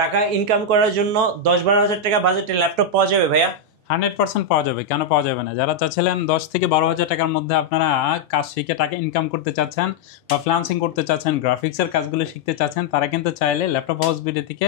টাকা ইনকাম করার জন্য 10-12 হাজার টাকা বাজেটের ল্যাপটপ পাওয়া যাবে ভাইয়া? 100% পাওয়া যাবে, কেন পাওয়া যাবে না। যারা চাচ্ছিলেন 10 থেকে 12 হাজার টাকার মধ্যে আপনারা কাজ শিখে টাকা ইনকাম করতে চাচ্ছেন বা ফ্রিল্যান্সিং করতে চাচ্ছেন, গ্রাফিক্সের কাজগুলো শিখতে চাচ্ছেন, তারা কিন্তু চাইলে ল্যাপটপ হাউস বিডি থেকে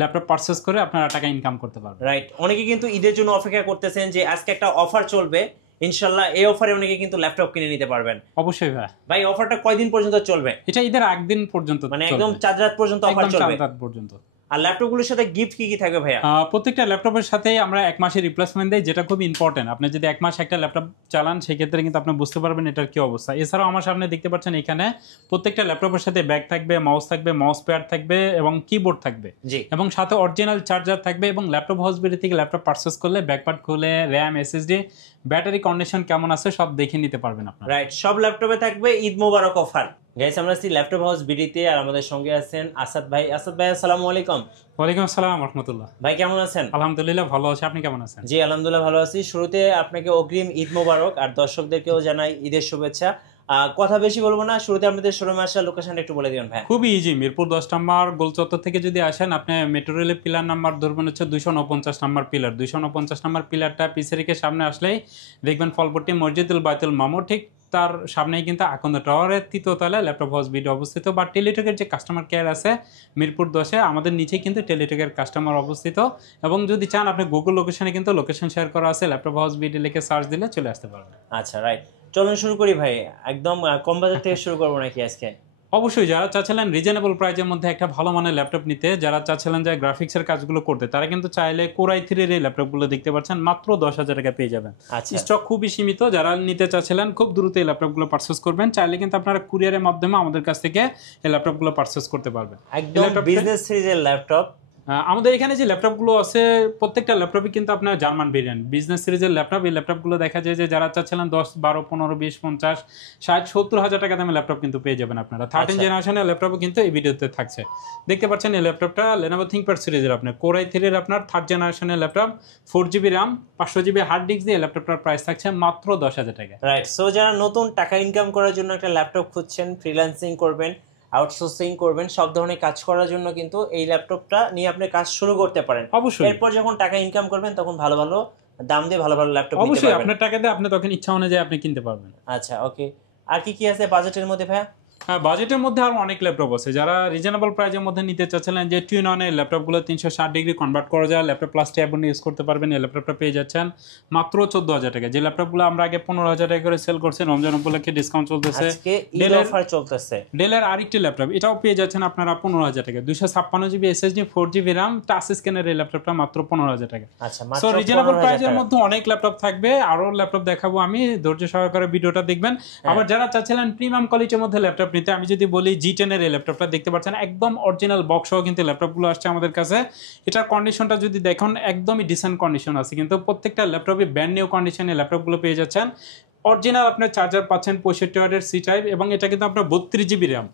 ল্যাপটপ পারচেস করে আপনারা টাকা ইনকাম করতে পারবেন। রাইট, অনেকে কিন্তু ঈদের জন্য অপেক্ষা করতেছেন যে আজকে একটা অফার চলবে, ইনশাল্লাহ এই অফারে অনেকে কিন্তু ল্যাপটপ কিনে নিতে পারবেন। অবশ্যই ভাই অফারটা কয়দিন পর্যন্ত চলবে? এটা ঈদের একদিন পর্যন্ত, মানে একদম চাঁদ রাত পর্যন্ত অফার চলবে? চাঁদ রাত পর্যন্ত। আর ল্যাপটপগুলোর সাথে গিফট কি কি থাকবে ভাইয়া? প্রত্যেকটা ল্যাপটপের সাথে আমরা 1 মাসের রিপ্লেসমেন্ট দেই, যেটা খুব ইম্পর্টেন্ট। আপনি যদি 1 মাস একটা ল্যাপটপ চালান সেক্ষেত্রে কিন্তু আপনি বুঝতে পারবেন এটার কি অবস্থা। এছাড়াও আমার সামনে দেখতে পাচ্ছেন এখানে প্রত্যেকটা ল্যাপটপের সাথে ব্যাগ থাকবে, মাউস থাকবে, মাউস প্যাড থাকবে এবং কিবোর্ড থাকবে, এবং সাথে অরিজিনাল চার্জার থাকবে। এবং ল্যাপটপ হাউস বিডি থেকে ল্যাপটপ পারচেস করলে ব্যাকপ্যাড খুলে র্যাম, এসএসডি, ব্যাটারি কন্ডিশন কেমন আছে সব দেখে নিতে পারবেন আপনারা। রাইট, সব ল্যাপটপে থাকবে ঈদ মোবারক অফার। গাইস, আমরা আছি ল্যাপটপ হাউস বিডিতে, আর আমাদের সঙ্গে আছেন আসাদ ভাই। আসাদ ভাই, আসসালামু আলাইকুম। ওয়ালাইকুম আসসালাম ওয়া রাহমাতুল্লাহ। ভাই কেমন আছেন? আলহামদুলিল্লাহ ভালো আছি, আপনি কেমন আছেন? জি আলহামদুলিল্লাহ ভালো আছি। শুরুতে আপনাকে অগ্রিম ঈদ মোবারক, আর দর্শকদেরকেও জানাই ঈদের শুভেচ্ছা। কথা বেশি বলবো না, শুরুতে আপনাদের শোরুমে আসার লোকেশনটা একটু বলে দিবেন ভাই। খুবই ইজি, মিরপুর 10 নম্বর গোল চত্বর থেকে যদি আসেন আপনি মেট্রো রেলের পিলার নাম্বার ধরবেন হচ্ছে 249 নম্বর পিলার। 249 নম্বর পিলারটা পিছে রেখে সামনে আসলেই দেখবেন ফলপট্টি মসজিদুল বাইতুল মামুর, ঠিক তার সামনেই কিন্তু আকন্দ টাওয়ারের 3য় তলায় ল্যাপটপ হাউস বিডি অবস্থিত। বা টেলিটকের যে কাস্টমার কেয়ার আছে মিরপুর 10-এ, আমাদের নিচেই কিন্তু টেলিটকের কাস্টমার অবস্থিত। এবং যদি চান আপনি গুগল লোকেশনে কিন্তু লোকেশন শেয়ার করা আছে, ল্যাপটপ হাউস বিডি লিখে সার্চ দিলে চলে আসতে পারবেন। আচ্ছা রাইট, চলুন শুরু করি ভাই। একদম কম বাজেট থেকে শুরু করবো নাকি আজকে? অবশ্যই, যারা চাচ্ছিলেন রিজনেবল প্রাইজের মধ্যে একটা ভালো মানের ল্যাপটপ নিতে, যারা চাচ্ছিলেন যে গ্রাফিক্সের কাজগুলো করতে, তারা কিন্তু চাইলে Core i3-এর এই ল্যাপটপগুলো দেখতে পাচ্ছেন মাত্র 10,000 টাকা পেয়ে যাবেন। স্টক খুবই সীমিত, যারা নিতে চাচ্ছিলেন খুব দ্রুত এই ল্যাপটপগুলো পারচেস করবেন। চাইলে কিন্তু আপনারা কুরিয়ারের মাধ্যমে আমাদের কাছ থেকে এই ল্যাপটপগুলো পারচেস করতে পারবেন। একদম বিজনেস সিরিজের ল্যাপটপ। আমাদের এখানে যে ল্যাপটপগুলো আছে প্রত্যেকটা ল্যাপটপই কিন্তু আপনার জার্মান ভেরিয়েন্ট বিজনেস সিরিজের ল্যাপটপ। এই ল্যাপটপগুলো দেখা যায় যে যারা চাচ্ছিলেন 10, 12, 15, 20, 50, 60, 70 হাজার টাকা দামের ল্যাপটপ কিন্তু পেয়ে যাবেন আপনারা। 13 জেনারেশনের ল্যাপটপও কিন্তু এই ভিডিওতে থাকছে। দেখতে পাচ্ছেন এই ল্যাপটপটা Lenovo ThinkPad সিরিজের আপনার Core i3-এর আপনার 3rd জেনারেশনের laptop, 4GB RAM, 500GB hard disk দিয়ে ল্যাপটপটার প্রাইস থাকছে মাত্র 10,000 টাকা। রাইট, সো যারা নতুন টাকা ইনকাম করার জন্য একটা ল্যাপটপ খুঁজছেন, ফ্রিল্যান্সিং করবেন, আউটসোর্সিং করবেন, সব ধরনের কাজ করার জন্য কিন্তু এই ল্যাপটপটা নিয়ে আপনি কাজ শুরু করতে পারেন। অবশ্যই, এরপর যখন টাকা ইনকাম করবেন তখন ভালো ভালো দাম দিয়ে ভালো ভালো ল্যাপটপ নিতে পারবেন। অবশ্যই আপনার টাকা দিয়ে আপনি তখন ইচ্ছা অনুযায়ী আপনি কিনতে পারবেন। আচ্ছা ওকে, আর কি কি আছে বাজেটের মধ্যে ভাইয়া? হ্যাঁ, বাজেটের মধ্যে আরো অনেক ল্যাপটপ আছে। যারা রিজনেবল প্রাইসের মধ্যে নিতে চাচ্ছিলেন যে টুইন-অনের ল্যাপটপগুলো 360 ডিগ্রি কনভার্ট করা যায়, ল্যাপটপ প্লাস ট্যাব ইউজ করতে পারবেন, এই ল্যাপটপটা পেয়ে যাচ্ছেন মাত্র 14,000 টাকা। যে ল্যাপটপগুলো আমরা আগে 15,000 টাকা করে সেল করছি, রমজান উপলক্ষে ডিসকাউন্ট চলতেছে, আজকে ঈদ অফার চলতেছে। ডেলের আরেকটি ল্যাপটপ, এটাও পেয়ে যাচ্ছেন আপনারা 15,000 টাকা। 256GB SSD, 4GB RAM, touch স্ক্যানের এই ল্যাপটপটা মাত্র 15,000 টাকা। আচ্ছা, সো রিজনেবল প্রাইসের মধ্যে অনেক ল্যাপটপ থাকবে, আরো ল্যাপটপ দেখাবো আমি, ধৈর্য সহকারে ভিডিওটা দেখবেন। আবার যারা চাচ্ছিলেন প্রিমিয়াম কোয়ালিটির মধ্যে ল্যাপটপ নিতে, আমি যদি বলি G10 এর এই ল্যাপটপটা দেখতে পাচ্ছেন একদম অরিজিনাল বক্স সহ কিন্তু ল্যাপটপগুলো আসছে আমাদের কাছে। এটার কন্ডিশনটা যদি দেখুন একদমই ডিসেন্ট কন্ডিশন আছে, কিন্তু প্রত্যেকটা ল্যাপটপে ব্র্যান্ড নিউ কন্ডিশনে ল্যাপটপগুলো পেয়ে যাচ্ছেন। অরিজিনাল আপনার চার্জার পাচ্ছেন 65 ওয়াটের C টাইপ, এবং এটা কিন্তু আপনার 32GB RAM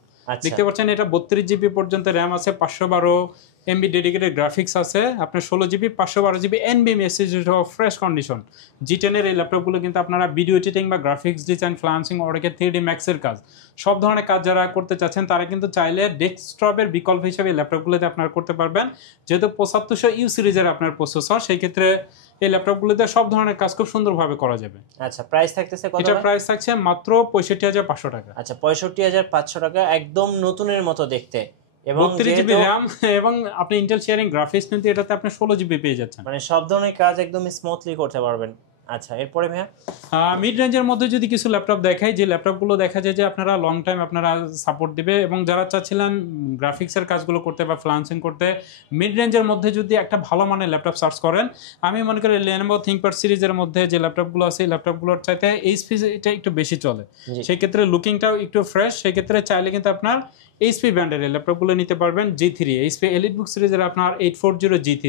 দেখতে পাচ্ছেন। এটা 32GB পর্যন্ত র্যাম আছে, 512MB ডেডিকেটেড গ্রাফিক্স আছে, আপনার 16GB 512GB NVMe SSD সহ ফ্রেশ কন্ডিশন। G10 এর এই ল্যাপটপগুলো কিন্তু আপনারা ভিডিও এডিটিং বা graphics design, freelancing, AutoCAD 3D Max এর কাজ, সব ধরনের কাজ যারা করতে চাচ্ছেন তারা কিন্তু চাইলে ডেস্কটপের বিকল্প হিসেবে ল্যাপটপগুলোতে আপনারা করতে পারবেন। যেহেতু 7500U সিরিজের আপনার প্রসেসর, সেই ক্ষেত্রে এই ল্যাপটপগুলোতে সব ধরনের কাজ খুব সুন্দরভাবে করা যাবে। আচ্ছা, প্রাইস থাকতেছে কত? এটা প্রাইস থাকছে মাত্র 65,500 টাকা। আচ্ছা, 65,500 টাকা, একদম নতুনের মতো দেখতে, এবং 32GB RAM, এবং আপনি ইন্টেল শেয়ারিং গ্রাফিক্স কিন্তু এটাতে আপনি 16GB পেয়ে যাচ্ছেন। মানে সব ধরনের কাজ একদম স্মুথলি করতে পারবেন। আচ্ছা, এরপরে ভাইয়া মিড রেঞ্জের মধ্যে যদি কিছু ল্যাপটপ দেখাই, যে ল্যাপটপগুলো দেখা যায় যে আপনারা লং টাইম আপনারা সাপোর্ট দিবে, এবং যারা চাচ্ছিলেন গ্রাফিক্সের কাজগুলো করতে বা ফ্রিল্যান্সিং করতে, মিড রেঞ্জের মধ্যে যদি একটা ভালো মানের ল্যাপটপ সার্চ করেন, আমি মনে করি Lenovo ThinkPad সিরিজের মধ্যে যে ল্যাপটপগুলো আছে এই ল্যাপটপগুলোর চাইতে HP এটা একটু বেশি চলে, সেই ক্ষেত্রে লুকিংটাও একটু ফ্রেশ। সেই ক্ষেত্রে চাইলে কিন্তু আপনার HP ব্র্যান্ডের ল্যাপটপগুলো নিতে পারবেন। G3 HP EliteBook সিরিজের আপনার 840 G3,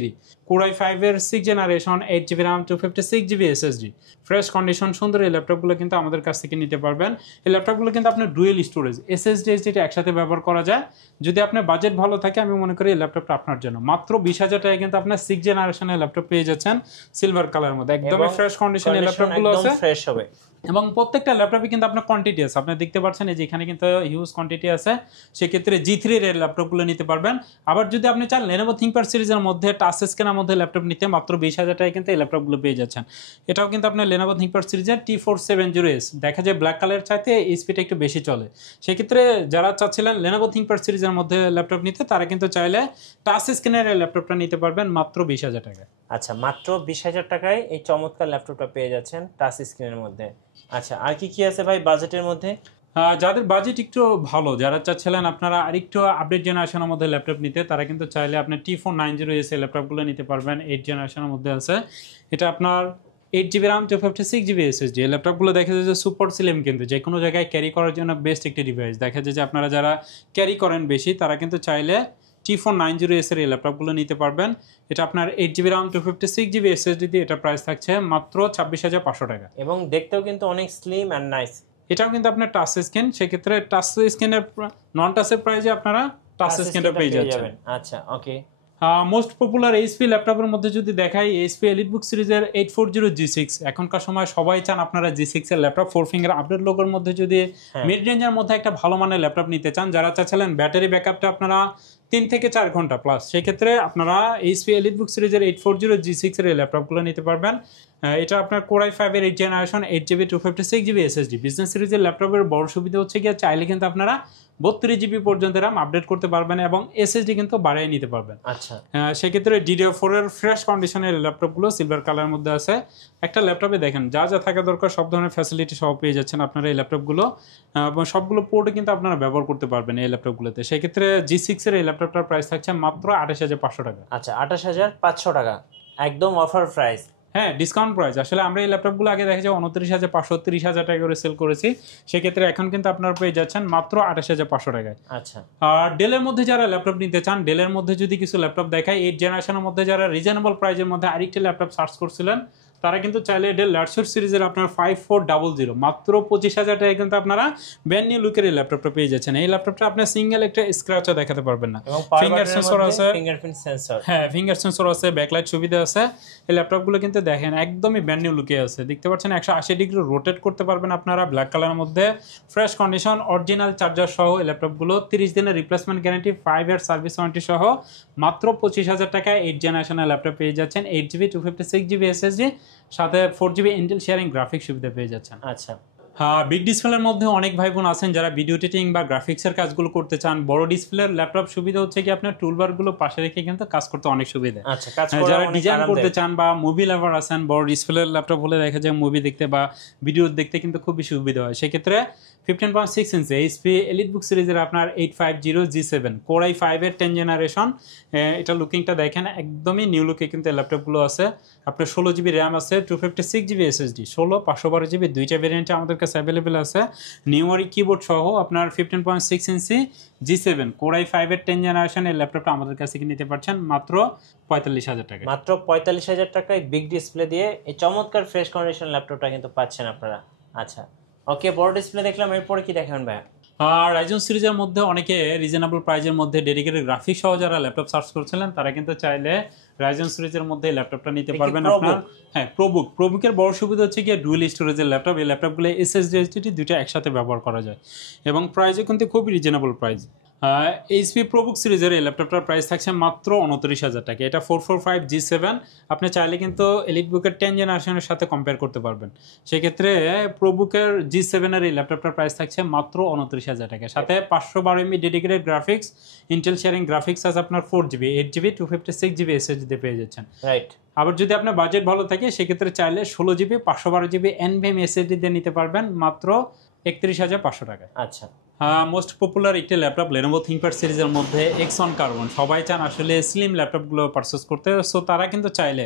Core i5-এর 6th generation, 8GB RAM, 256GB SSD, fresh condition, সুন্দর এই ল্যাপটপগুলো কিন্তু আমাদের কাছ থেকে নিতে পারবেন। এই ল্যাপটপগুলো কিন্তু আপনার ডুয়েল স্টোরেজ, SSD SSD একসাথে ব্যবহার করা যায়। যদি আপনার বাজেট ভালো থাকে, আমি মনে করি এই ল্যাপটপটা আপনার জন্য। মাত্র 20,000 টাকায় কিন্তু আপনার 6th জেনারেশনের ল্যাপটপ পেয়ে যাচ্ছেন সিলভার কালারের মধ্যে, একদমই ফ্রেশ কন্ডিশনে ল্যাপটপগুলো আছে, ফ্রেশ হবে। এবং প্রত্যেকটা ল্যাপটপে কিন্তু আপনার কোয়ান্টিটি আছে, আপনি দেখতে পাচ্ছেন এই যে এখানে কিন্তু হিউজ কোয়ান্টিটি আছে। সেক্ষেত্রে G3 এর ল্যাপটপগুলো নিতে পারবেন। আবার যদি আপনি চান Lenovo ThinkPad সিরিজের মধ্যে টাচ স্ক্রিনের মধ্যে ল্যাপটপ নিতে মাত্র 20,000 টাকায় কিন্তু এই ল্যাপটপগুলো পেয়ে যাচ্ছেন। এটাও কিন্তু আপনার Lenovo ThinkPad সিরিজের T470S, দেখা যায় ব্ল্যাক কালার চাইতে এই স্পিডটা একটু বেশি চলে। সেক্ষেত্রে যারা চাচ্ছিলেন Lenovo ThinkPad সিরিজের মধ্যে ল্যাপটপ নিতে, তারা কিন্তু চাইলে টাচ স্ক্রিনের ল্যাপটপটা নিতে পারবেন মাত্র 20,000 টাকায়। আচ্ছা, মাত্র 20,000 টাকায় এই চমৎকার ল্যাপটপটা পেয়ে যাচ্ছেন টাচ স্ক্রিনের মধ্যে। আচ্ছা, আর কি কি আছে ভাই বাজেটের মধ্যে? যাদের বাজেট একটু ভালো, যারা চাচ্ছিলেন আপনারা আরেকটু আপডেট জেনারেশনের মধ্যে ল্যাপটপ নিতে, তারা কিন্তু চাইলে আপনি T490S এই ল্যাপটপগুলো নিতে পারবেন। 8 জেনারেশনের মধ্যে আছে। এটা আপনার 8GB RAM 256GB SSD। এই ল্যাপটপগুলো দেখা যায় যে সুপার স্লিম, কিন্তু যে কোনো জায়গায় ক্যারি করার জন্য বেস্ট একটি ডিভাইস। দেখা যায় যে আপনারা যারা ক্যারি করেন বেশি, তারা কিন্তু চাইলে T490S এর এই ল্যাপটপগুলো নিতে পারবেন। এটা আপনার 8GB RAM 256GB SSD দিয়ে এটা প্রাইস থাকছে মাত্র 26,500 টাকা। এবং দেখতেও কিন্তু অনেক স্লিম অ্যান্ড নাইস। এটাও কিন্তু আপনার টাচ স্ক্রিন, সেক্ষেত্রে টাচ স্ক্রিনের নন টাচের প্রাইসে আপনারা টাচ স্ক্রিনটা পেয়ে যাচ্ছেন। আচ্ছা, ওকে। মোস্ট পপুলার এইচপি ল্যাপটপের মধ্যে যদি দেখাই, এইচপি এলিটবুক সিরিজের 840G6। এখনকার সময় সবাই চান আপনারা G6 এর ল্যাপটপ 4 ফিঙ্গার আপডেট লোগোর মধ্যে যদি মিড রেঞ্জের মধ্যে একটা ভালো মানের ল্যাপটপ নিতে চান, যারা চাচ্ছিলেন ব্যাটারি ব্যাকআপটা আপনারা 3 থেকে 4 ঘন্টা প্লাস, সেক্ষেত্রে আপনারা এইচপি এলিটবুক সিরিজের 840G6 এর এই ল্যাপটপগুলো নিতে পারবেন। এটা আপনার Core i5 এর 8 generation 8GB 256GB SSD। Business সিরিজের ল্যাপটপের বড় সুবিধা হচ্ছে গিয়ে চাইলে কিন্তু আপনারা 32GB পর্যন্ত RAM আপডেট করতে পারবেন এবং SSD কিন্তু বাড়িয়ে নিতে পারবেন। আচ্ছা, সেক্ষেত্রে DDR4 এর ফ্রেশ কন্ডিশনের ল্যাপটপগুলো সিলভার কালারের মধ্যে আছে। একটা ল্যাপটপে দেখেন যা যা থাকা দরকার সব ধরনের ফ্যাসিলিটি সহ পেয়ে যাচ্ছেন আপনারা এই ল্যাপটপগুলো, এবং সবগুলো পোর্টে কিন্তু আপনারা ব্যবহার করতে পারবেন এই ল্যাপটপগুলোতে। সেক্ষেত্রে G6 এর এই ল্যাপটপটার প্রাইস থাকছে মাত্র 28,500 টাকা। আচ্ছা, 28,500 টাকা একদম অফার প্রাইস। হ্যাঁ, ডিসকাউন্ট প্রাইস। আসলে আমরা এই ল্যাপটপগুলো আগে দেখা যায় 29,500 30,000 টাকা করে সেল করেছি, সেক্ষেত্রে এখন কিন্তু আপনারা পেয়ে যাচ্ছেন মাত্র 28,500 টাকায়। আচ্ছা, আর ডেলের মধ্যে যারা ল্যাপটপ নিতে চান, ডেলের মধ্যে যদি কিছু ল্যাপটপ দেখায় 8 জেনারেশনের মধ্যে, যারা রিজনেবল প্রাইসের মধ্যে আরেকটি ল্যাপটপ সার্চ করছিলেন, তারা কিন্তু চাইলে ডেল ল্যাটসুট সিরিজের আপনার 5400 মাত্র 25,000 টাকায় কিন্তু আপনারা ব্র্যান্ড নিউ লুকের এই ল্যাপটপটা পেয়ে যাচ্ছেন। এই ল্যাপটপটা আপনার সিঙ্গেল একটা স্ক্র্যাচও দেখাতে পারবেন না, ফিঙ্গার সেন্সর আছে, ফিঙ্গারপ্রিন্ট সেন্সর, হ্যাঁ ফিঙ্গার সেন্সর আছে, ব্যাকলাইট সুবিধা আছে। এই ল্যাপটপগুলো কিন্তু দেখেন একদমই ব্র্যান্ড নিউ লুকে আছে, দেখতে পাচ্ছেন 180 ডিগ্রি রোটেট করতে পারবেন আপনারা, ব্ল্যাক কালারের মধ্যে, ফ্রেশ কন্ডিশন, অরিজিনাল চার্জার সহ এই ল্যাপটপগুলো, 30 দিনের replacement guarantee, 5 year service warranty সহ মাত্র 25,000 টাকায় 8 জেনারেশনের ল্যাপটপ পেয়ে যাচ্ছেন। 8GB 256GB SSD সাথে 4GB ইন্টেল শেয়ারিং গ্রাফিক্স সুবিধা পেয়ে যাচ্ছেন। আচ্ছা, হ্যাঁ, বিগ ডিসপ্লের মধ্যে অনেক ভাই বোন আছেন যারা ভিডিও এডিটিং বা গ্রাফিক্সের কাজগুলো করতে চান। বড় ডিসপ্লের ল্যাপটপ সুবিধা হচ্ছে কি আপনার টুলবারগুলো পাশে রেখে কিন্তু কাজ করতে অনেক সুবিধা। আচ্ছা, কাজ করা যারা অনেক ডিজাইন করতে আরামদায়ক। চান বা মুভি লাভার আছেন, বড় ডিসপ্লের ল্যাপটপ হলে দেখা যায় মুভি দেখতে বা ভিডিও দেখতে কিন্তু খুবই সুবিধা হয়। সেক্ষেত্রে 15.6 ইঞ্চি এইচপি এলিটবুক সিরিজের আপনার 850G7 Core i5 এর 10 জেনারেশন, এটা লুকিংটা দেখেন একদমই নিউ লুকে কিন্তু এই ল্যাপটপগুলো আছে। আপনার 16GB র্যাম আছে, 256GB SSD, 16 512GB দুইটা ভেরিয়েন্টে আমাদের কাছে অ্যাভেলেবেল আছে। নিউমারি কিবোর্ড সহ আপনার 15.6 ইঞ্চি G7 Core i5 এর 10 জেনারেশন এই ল্যাপটপটা আমাদের কাছে কি নিতে পারছেন মাত্র 45,000 টাকা। মাত্র 45,000 টাকায় বিগ ডিসপ্লে দিয়ে এই চমৎকার ফ্রেশ কন্ডিশন ল্যাপটপটা কিন্তু পাচ্ছেন আপনারা। আচ্ছা, ওকে, বড় ডিসপ্লে দেখলাম, এরপরে কি দেখাবেন ভাই? আর রাইজন সিরিজের মধ্যে অনেকে রিজনেবল প্রাইজের মধ্যে ডেডিকেটেড গ্রাফিক্স সহ যারা ল্যাপটপ সার্চ করছিলেন, তারা কিন্তু চাইলে রাইজন সিরিজের মধ্যে ল্যাপটপটা নিতে পারবেন আপনার। হ্যাঁ, প্রবুকের বড় সুবিধা হচ্ছে কি ডুয়েল স্টোরেজের ল্যাপটপ। এই ল্যাপটপগুলো SSD SSD দুইটা একসাথে ব্যবহার করা যায় এবং প্রাইসও কিন্তু খুবই রিজনেবল প্রাইস। এইচপি প্রোবুক সিরিজের এই ল্যাপটপটার প্রাইস থাকছে মাত্র 29,000 টাকা। এটা 445G7, আপনি চাইলে কিন্তু এলিটবুকের 10 জেনারেশনের সাথে কম্পেয়ার করতে পারবেন। সেক্ষেত্রে প্রোবুকের G7 এর এই ল্যাপটপটার প্রাইস থাকছে মাত্র 29,000 টাকা, সাথে 512MB dedicated graphics, Intel sharing graphics আছে আপনার 4GB 8GB 256GB SSD পেয়ে যাচ্ছেন। রাইট। আবার যদি আপনার বাজেট ভালো থাকে সেক্ষেত্রে চাইলে 16GB 512GB NVMe SSD দিয়ে নিতে পারবেন মাত্র 31,500 টাকা। আচ্ছা, মোস্ট পপুলার একটি ল্যাপটপ Lenovo ThinkPad সিরিজের মধ্যে Xeon Carbon। সবাই চান আসলে স্লিম ল্যাপটপগুলো পারচেস করতে, সো তারা কিন্তু চাইলে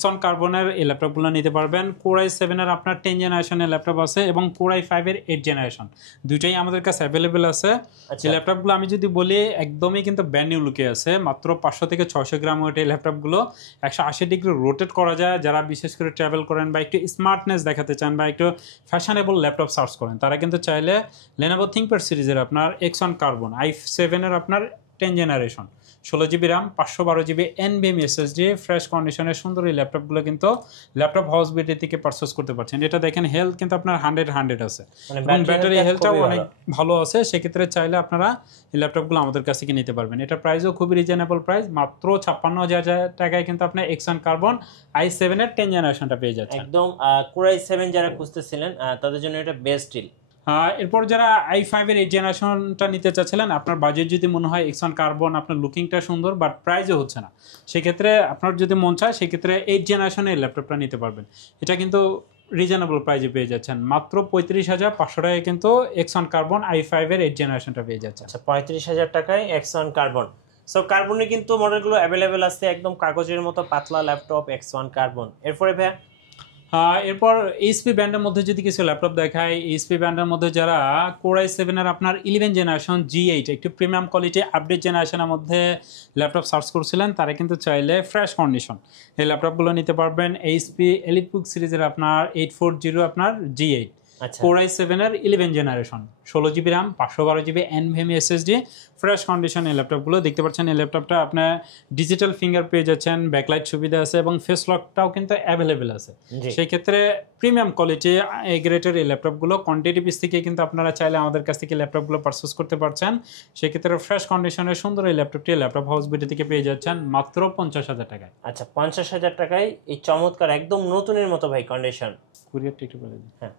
Xeon Carbon-এর এই ল্যাপটপগুলো নিতে পারবেন। Core i7 এর আপনার 10 জেনারেশনের ল্যাপটপ আছে এবং Core i5 এর 8 জেনারেশন, দুইটাই আমাদের কাছে অ্যাভেলেবেল আছে। এই ল্যাপটপগুলো আমি যদি বলি একদমই কিন্তু ব্র্যান্ড নিউ লুকে আছে, মাত্র 500 থেকে 600 গ্রাম ওয়েট। এই ল্যাপটপগুলো 180 ডিগ্রি রোটেট করা যায়। যারা বিশেষ করে ট্রাভেল করেন বা একটু স্মার্টনেস দেখাতে চান বা একটু ফ্যাশনেবল ল্যাপটপ সার্চ করেন, তারা কিন্তু চাইলে Lenovo ThinkPad সিরিজের আপনার Xeon Carbon i7 এর আপনার 10 generation 16GB RAM 512GB NVMe SSD fresh কন্ডিশনের সুন্দর এই ল্যাপটপগুলো কিন্তু ল্যাপটপ হাউস বিডি থেকে পারচেজ করতে পারছেন। এটা দেখেন হেলথ কিন্তু আপনার 100 আছে, এবং ব্যাটারি হেলথটাও অনেক ভালো আছে। সেক্ষেত্রে চাইলে আপনারা এই ল্যাপটপগুলো আমাদের কাছ থেকে নিতে পারবেন। এটা প্রাইসও খুবই রিজনেবল প্রাইস, মাত্র 56,000 টাকায় কিন্তু আপনি এক্সন কার্বন i7 এর 10 জেনারেশনটা পেয়ে যাচ্ছেন। একদম Core i7 যারা খুঁজতেছিলেন তাদের জন্য এটা বেস্ট ডিল। এরপর যারা i5 এর 8 জেনারেশনটা নিতে চাচ্ছিলেন, আপনার বাজেট যদি মনে হয় এক্সন কার্বন, আপনার লুকিংটা সুন্দর বাট প্রাইসও হচ্ছে না, সেক্ষেত্রে আপনার যদি মন চায় সেক্ষেত্রে 8 জেনারেশনের ল্যাপটপটা নিতে পারবেন। এটা কিন্তু রিজনেবল প্রাইসে পেয়ে যাচ্ছেন, মাত্র 35,500 টাকায় কিন্তু এক্সন কার্বন i5 এর 8 জেনারেশনটা পেয়ে যাচ্ছেন। আচ্ছা, 35,000 টাকায় এক্সন কার্বন। সো কার্বনের কিন্তু মডেলগুলো অ্যাভেলেবেল আছে, একদম কাগজের মতো পাতলা ল্যাপটপ এক্স1 কার্বন। এরপরে ভাই এরপর এইচপি ব্র্যান্ডের মধ্যে যদি কিছু ল্যাপটপ দেখায়, এইচপি ব্র্যান্ডের মধ্যে যারা Core i7 এর আপনার 11 জেনারেশন G8 একটু প্রিমিয়াম কোয়ালিটি আপডেট জেনারেশনের মধ্যে ল্যাপটপ সার্চ করছিলেন, তারা কিন্তু চাইলে ফ্রেশ কন্ডিশন এই ল্যাপটপগুলো নিতে পারবেন। এইচপি এলিটবুক সিরিজের আপনার 840 আপনার G8 Core i7 এর 11 generation 16GB RAM 512GB NVMe SSD fresh condition এই ল্যাপটপগুলো দেখতে পাচ্ছেন। এই ল্যাপটপটা আপনার ডিজিটাল ফিঙ্গার পেয়ে যাচ্ছেন, ব্যাকলাইট সুবিধা আছে এবং ফেস লকটাও কিন্তু অ্যাভেলেবেল আছে। সেই ক্ষেত্রে প্রিমিয়াম কোয়ালিটি এ গ্রেডের এই ল্যাপটপগুলো কোয়ান্টিটি পিস থেকে কিন্তু আপনারা চাইলে আমাদের কাছ থেকে ল্যাপটপগুলো পারচেজ করতে পারছেন। সেক্ষেত্রে ফ্রেশ কন্ডিশনের সুন্দর এই ল্যাপটপটি ল্যাপটপ হাউস বিডি থেকে পেয়ে যাচ্ছেন মাত্র 50,000 টাকায়। আচ্ছা, 50,000 টাকায় এই চমৎকার একদম নতুনের মতো ভাই কন্ডিশন। কুরিয়ারটা একটু বলে দিন। হ্যাঁ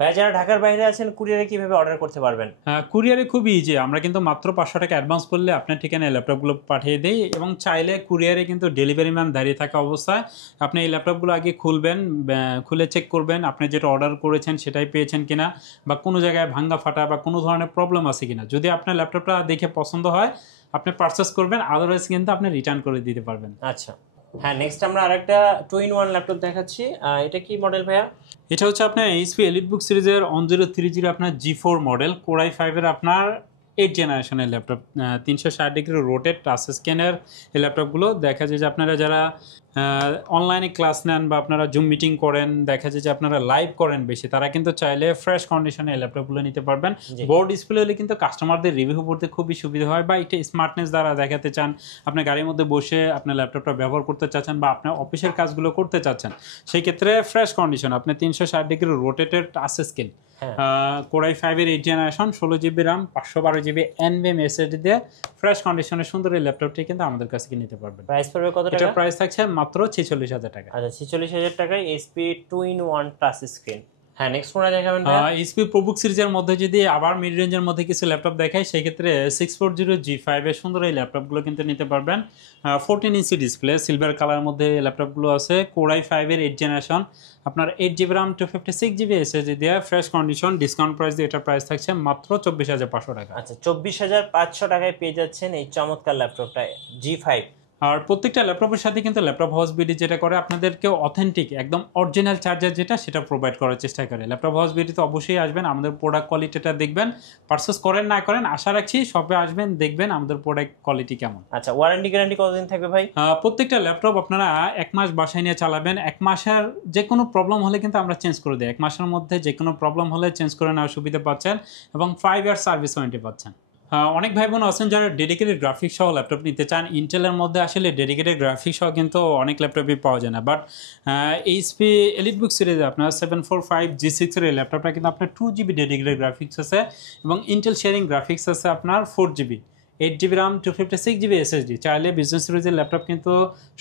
ভাই, যারা ঢাকার বাইরে আছেন কুরিয়ারে কিভাবে অর্ডার করতে পারবেন? কুরিয়ারে খুবই ইজি, আমরা কিন্তু মাত্র 500 টাকা অ্যাডভান্স করলে আপনার ঠিকানায় ল্যাপটপগুলো পাঠিয়ে দিই, এবং চাইলে কুরিয়ারে কিন্তু ডেলিভারি ম্যান দাঁড়িয়ে থাকা অবস্থায় আপনি এই ল্যাপটপগুলো আগে খুলবেন, খুলে চেক করবেন আপনি যেটা অর্ডার করেছেন সেটাই পেয়েছেন কিনা, বা কোনো জায়গায় ভাঙ্গা ফাটা বা কোনো ধরনের প্রবলেম আছে কিনা। যদি আপনার ল্যাপটপটা দেখে পছন্দ হয় আপনি পারচেস করবেন, আদারওয়াইজ কিন্তু আপনি রিটার্ন করে দিতে পারবেন। আচ্ছা হ্যাঁ, নেক্সট আমরা আরেকটা 2-in-1 ল্যাপটপ দেখাচ্ছি। এটা কি মডেল ভাইয়া? এটা হচ্ছে আপনার এইচপি এলিটবুক সিরিজের 1030 আপনার G4 মডেল Core i5 এর আপনার 8 জেনারেশনের ল্যাপটপ, 360 ডিগ্রি রোটেট টাচ স্ক্যানের এই ল্যাপটপগুলো। দেখা যায় যে আপনারা যারা অনলাইনে ক্লাস নেন বা আপনারা জুম মিটিং করেন, দেখা যায় যে আপনারা লাইভ করেন বেশি, তারা কিন্তু চাইলে ফ্রেশ কন্ডিশনে এই ল্যাপটপগুলো নিতে পারবেন। বড় ডিসপ্লে হলে কিন্তু কাস্টমারদের রিভিউ করতে খুবই সুবিধা হয়, বা এটা স্মার্টনেস দ্বারা দেখাতে চান, আপনার গাড়ির মধ্যে বসে আপনার ল্যাপটপটা ব্যবহার করতে চাচ্ছেন বা আপনার অফিসের কাজগুলো করতে চাচ্ছেন, সেই ক্ষেত্রে ফ্রেশ কন্ডিশন আপনি 360 degree rotated touch screen Core i5 এর 8 generation 16GB RAM 512GB NVMe SSD দিয়ে ফ্রেশ কন্ডিশনের সুন্দর এই ল্যাপটপটি কিন্তু আমাদের কাছ থেকে নিতে পারবেন। প্রাইস পড়বে কত টাকা? এটা প্রাইস থাকছে মাত্র 46,000 টাকা। আচ্ছা, 46,000 টাকায় এইচপি 2-in-1 টাচ স্ক্রিন। হ্যাঁ, নেক্সট কোনটা দেখাবেন ভাই? এইচপি প্রোবুক সিরিজের মধ্যে যদি আবার মিড রেঞ্জের মধ্যে কিছু ল্যাপটপ দেখাই, সেই ক্ষেত্রে 640 G5 এর সুন্দর এই ল্যাপটপগুলো কিন্তু নিতে পারবেন। 14 ইঞ্চি ডিসপ্লে সিলভার কালারের মধ্যে ল্যাপটপগুলো আছে। Core i5 এর 8 জেনারেশন আপনার 8GB RAM 256GB SSD দিয়ে ফ্রেশ কন্ডিশন, ডিসকাউন্ট প্রাইস দিয়ে এটার প্রাইস থাকছে মাত্র 24,500 টাকা। আচ্ছা, 24,500 টাকায় পেয়ে যাচ্ছেন এই চমৎকার ল্যাপটপটা G5। আর প্রত্যেকটা ল্যাপটপের সাথে কিন্তু ল্যাপটপ হাউস বিডি যেটা করে আপনাদেরকে অথেন্টিক একদম অরিজিনাল চার্জার যেটা সেটা প্রোভাইড করার চেষ্টা করে। ল্যাপটপ হাউস বিডিতে অবশ্যই আসবেন, আমাদের প্রোডাক্ট কোয়ালিটিটা দেখবেন, পারচেস করেন না করেন আশা রাখছি সবে আসবেন, দেখবেন আমাদের প্রোডাক্ট কোয়ালিটি কেমন। আচ্ছা, ওয়ারেন্টি গ্যারান্টি কতদিন থাকবে ভাই? প্রত্যেকটা ল্যাপটপ আপনারা 1 মাস বাসায় নিয়ে চালাবেন। 1 মাসের যে কোনো প্রবলেম হলে কিন্তু আমরা চেঞ্জ করে দিই। 1 মাসের মধ্যে যে কোনো প্রবলেম হলে চেঞ্জ করে নেওয়ার সুবিধা পাচ্ছেন, এবং 5 ইয়ার সার্ভিস ওয়ারেন্টি পাচ্ছেন। অনেক ভাই বোন আছেন যারা ডেডিকেটেড গ্রাফিক্স সহ ল্যাপটপ নিতে চান। ইন্টেলের মধ্যে আসলে ডেডিকেটেড গ্রাফিক্স সহ কিন্তু অনেক ল্যাপটপই পাওয়া যায় না, বাট এইচপি এলিটবুক সিরিজে আপনার 745 G6 এর ল্যাপটপটা কিন্তু আপনার 2GB ডেডিকেটেড গ্রাফিক্স আছে, এবং ইন্টেল শেয়ারিং গ্রাফিক্স আছে আপনার 4GB 8GB RAM 256GB SSD। চাইলে বিজনেস সিরিজের ল্যাপটপ কিন্তু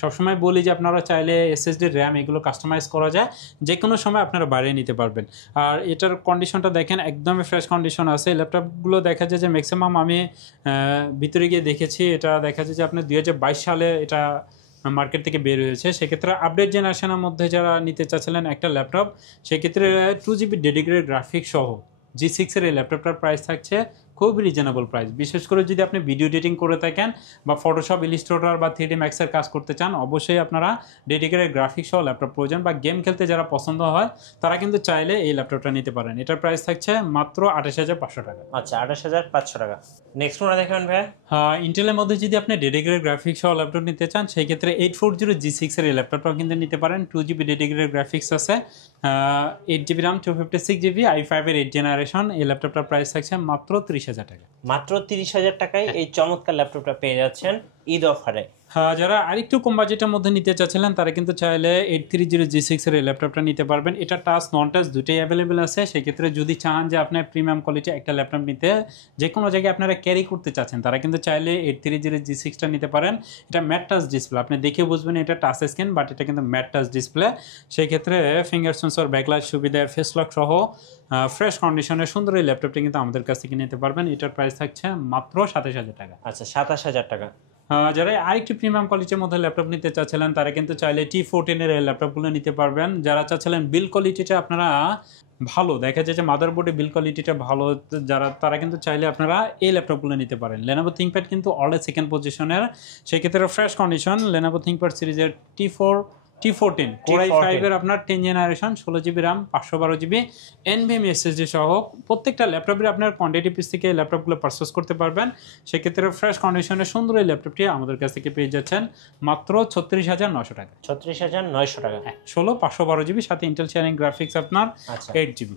সবসময় বলি যে আপনারা চাইলে SSD র্যাম এগুলো কাস্টমাইজ করা যায়, যে কোনো সময় আপনারা বাড়িয়ে নিতে পারবেন। আর এটার কন্ডিশনটা দেখেন একদমই ফ্রেশ কন্ডিশন আছে। ল্যাপটপগুলো দেখা যায় যে ম্যাক্সিমাম আমি ভিতরে গিয়ে দেখেছি, এটা দেখা যায় যে আপনার 2022 সালে এটা মার্কেট থেকে বের হয়েছে। সেক্ষেত্রে আপডেট জেনারেশনের মধ্যে যারা নিতে চাচ্ছিলেন একটা ল্যাপটপ, সেক্ষেত্রে 2GB ডেডিকেটেড গ্রাফিক্স সহ G6 এর এই ল্যাপটপটার প্রাইস থাকছে খুব রিজনেবল প্রাইস। বিশেষ করে যদি আপনি ভিডিও এডিটিং করে থাকেন বা ফটোশপ, ইলিস্ট্রেটর বা 3D Max এর কাজ করতে চান, অবশ্যই আপনারা ডেডিকেটেড গ্রাফিক্স সহ ল্যাপটপ প্রয়োজন, বা গেম খেলতে যারা পছন্দ হয় তারা কিন্তু চাইলে এই ল্যাপটপটা নিতে পারেন। এটার প্রাইস থাকছে মাত্র 28,500 টাকা। আচ্ছা, 28,500 টাকা। নেক্সট কোনটা দেখাবেন ভাই? ইন্টেলের মধ্যে যদি আপনি ডেডিকেটেড গ্রাফিক্স সহ ল্যাপটপ নিতে চান, সেই ক্ষেত্রে 840 G6 এর এই ল্যাপটপটাও কিন্তু নিতে পারেন। 2GB ডেডিকেটেড গ্রাফিক্স আছে, 8GB RAM 256GB i5 এর 8 জেনারেশন। এই ল্যাপটপটার প্রাইস থাকছে মাত্র 30,000 30,000 টাকা। মাত্র 30,000 টাকায় এই চমৎকার ল্যাপটপটা পেয়ে যাচ্ছেন ঈদ অফারে। হ্যাঁ, যারা আরেকটু কম বাজেটের মধ্যে নিতে চাচ্ছিলেন তারা কিন্তু চাইলে 830G6 এর এই ল্যাপটপটা নিতে পারবেন। এটা টাচ নন টাচ দুটোই অ্যাভেলেবেল আছে। সেক্ষেত্রে যদি চান যে আপনার প্রিমিয়াম কোয়ালিটি একটা ল্যাপটপ নিতে, যে কোনো জায়গায় আপনারা ক্যারি করতে চাচ্ছেন, তারা কিন্তু চাইলে 830G6টা নিতে পারেন। এটা ম্যাট টাচ ডিসপ্লে, আপনি দেখে বুঝবেন এটা টাচ স্ক্রিন, বাট এটা কিন্তু ম্যাট টাচ ডিসপ্লে। সেই ক্ষেত্রে ফিঙ্গার সেন্সর, ব্যাকলাইট সুবিধা, ফেস লক সহ ফ্রেশ কন্ডিশনের সুন্দর এই ল্যাপটপটা কিন্তু আমাদের কাছ থেকে নিতে পারবেন। এটার প্রাইস থাকছে মাত্র 27,000 টাকা। আচ্ছা, 27,000 টাকা। যারা আরেকটু প্রিমিয়াম কোয়ালিটির মধ্যে ল্যাপটপ নিতে চাচ্ছিলেন তারা কিন্তু চাইলে T14 এর ল্যাপটপগুলো নিতে পারবেন। যারা চাচ্ছিলেন বিল কোয়ালিটিটা আপনারা ভালো, দেখা যায় যে মাদারবোর্ডে বিল কোয়ালিটিটা ভালো, তারা কিন্তু চাইলে আপনারা এই ল্যাপটপগুলো নিতে পারেন। Lenovo ThinkPad কিন্তু অলওয়েজ সেকেন্ড পজিশনের, সেক্ষেত্রে ফ্রেশ কন্ডিশন Lenovo ThinkPad সিরিজের T14 Core i5 এর আপনার 10 generation, 16GB RAM, 512GB NVMe SSD সহ প্রত্যেকটা ল্যাপটপের আপনার কোয়ান্টিটি পিস থেকে এই ল্যাপটপগুলো পারচেস করতে পারবেন। সেক্ষেত্রে ফ্রেশ কন্ডিশনের সুন্দর এই ল্যাপটপটি আমাদের কাছ থেকে পেয়ে যাচ্ছেন মাত্র 36,900 টাকা। 36,900 টাকা। 16 512GB সাথে ইন্টেল শেয়ারিং গ্রাফিক্স আপনার 8GB।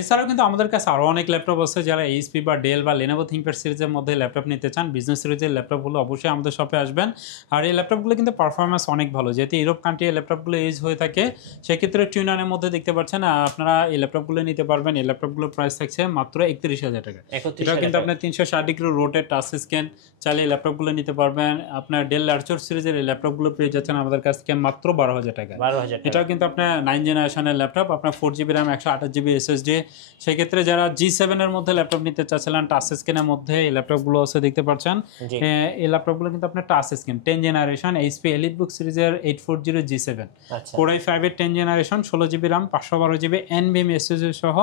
এছাড়াও কিন্তু আমাদের কাছে আরও অনেক ল্যাপটপ আছে। যারা এইচপি বা ডেল বা Lenovo ThinkPad সিরিজের মধ্যে ল্যাপটপ নিতে চান, বিজনেস সিরিজের ল্যাপটপগুলো অবশ্যই আমাদের শপে আসবেন। আর এই ল্যাপটপগুলো কিন্তু পারফরমেন্স অনেক ভালো, যেহেতু ইউরোপ কান্ট্রি এই ল্যাপটপগুলো ইউজ হয়ে থাকে। সেক্ষেত্রে টুইনারের মধ্যে দেখতে পাচ্ছেন আপনারা এই ল্যাপটপগুলো নিতে পারবেন। এই ল্যাপটপগুলোর প্রাইস থাকছে মাত্র 31,000 টাকা। এটাও কিন্তু আপনার 360 ডিগ্রি রোটেট টাচ স্ক্রিন, চাইলে এই ল্যাপটপগুলো নিতে পারবেন। আপনার ডেল লার্চর সিরিজের এই ল্যাপটপগুলো পেয়ে যাচ্ছেন আমাদের কাছ থেকে মাত্র 12,000 টাকা। 12,000 টাকা। এটাও কিন্তু আপনার 9 জেনারেশনের ল্যাপটপ, আপনার 4GB RAM, 128GB SSD। সেক্ষেত্রে যারা G7 এর মধ্যে ল্যাপটপ নিতে চাচ্ছিলেন টাচ স্ক্রিনের মধ্যে, এই ল্যাপটপগুলো আছে দেখতে পাচ্ছেন। এই ল্যাপটপগুলো কিন্তু আপনার touch screen 10 generation HP EliteBook সিরিজের 840G7 Core i5 এর 10 generation, 16GB RAM, 512GB NVMe SSD সহ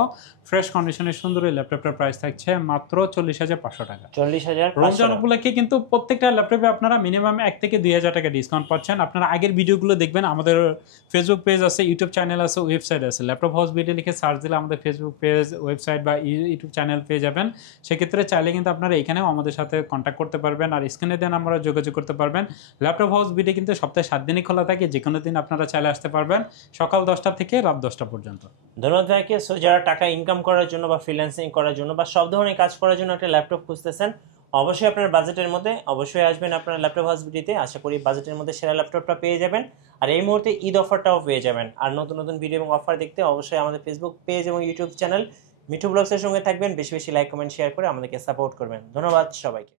ফ্রেশ কন্ডিশনের সুন্দর এই ল্যাপটপটার প্রাইস থাকছে মাত্র 40,500 টাকা। 40,500। রমজান উপলক্ষে কিন্তু প্রত্যেকটা ল্যাপটপে আপনারা মিনিমাম 1 থেকে 2,000 টাকা ডিসকাউন্ট পাচ্ছেন। আপনারা আগের ভিডিওগুলো দেখবেন, আমাদের ফেসবুক পেজ আছে, ইউটিউব চ্যানেল আছে, ওয়েবসাইট আছে। ল্যাপটপ হাউস ভিডিও লিখে সার্চ দিলে আমাদের ফেসবুক পেজ, ওয়েবসাইট বা ইউটিউব চ্যানেল পেয়ে যাবেন। সেক্ষেত্রে চাইলে কিন্তু আপনারা এখানেও আমাদের সাথে কন্ট্যাক্ট করতে পারবেন, আর স্ক্রিনে দেন আমরা যোগাযোগ করতে পারবেন। ল্যাপটপ হাউস ভিডিও কিন্তু সপ্তাহে 7 দিনই খোলা থাকে, যে কোনো দিন আপনারা চাইলে আসতে পারবেন, সকাল 10টা থেকে রাত 10টা পর্যন্ত। ধন্যবাদ ভাইকে। সো যারা টাকা ইনকাম করার জন্য বা ফ্রিল্যান্সিং করার জন্য বা সব ধরনের কাজ করার জন্য একটা ল্যাপটপ খুঁজতেছেন, অবশ্যই আপনার বাজেটের মধ্যে অবশ্যই আসবেন আপনার ল্যাপটপ হাউস ভিডিওতে। আশা করি বাজেটের মধ্যে সেরা ল্যাপটপটা পেয়ে যাবেন, আর এই মুহূর্তে ঈদ অফারটাও পেয়ে যাবেন। আর নতুন নতুন ভিডিও এবং অফার দেখতে অবশ্যই আমাদের ফেসবুক পেজ এবং ইউটিউব চ্যানেল মিঠু ব্লগসের সঙ্গে থাকবেন। বেশি বেশি লাইক, কমেন্ট, শেয়ার করে আমাদেরকে সাপোর্ট করবেন। ধন্যবাদ সবাইকে।